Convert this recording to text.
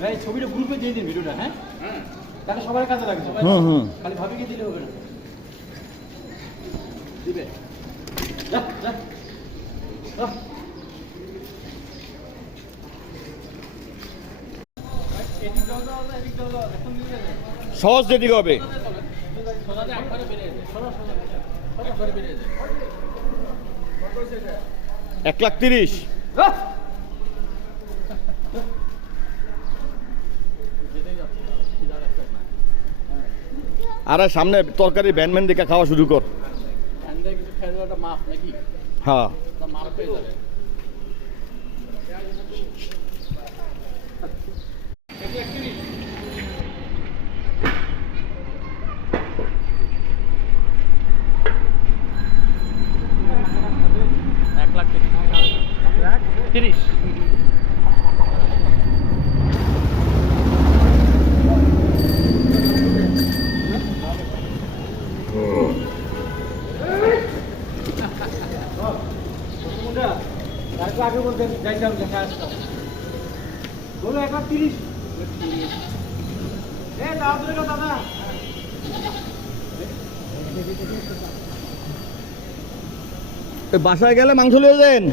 ভাই ছবিটা গ্রুপে দিয়ে দিন ভিডিওটা, হ্যাঁ তাহলে সবার কাজে লাগবে। খালি ভাবিকে দিলে হবে না, দিবে যা যা সহজ যেদিকে হবে 1,30,000। আর সামনে তরকারি ভ্যান দেখে খাওয়া শুরু কর। হ্যাঁ আগে বলতেন যাইতাম দেখা আসতাম, বলো 1,30,000। দাদা বাসায় গেলে মাংস লিয়ে যান।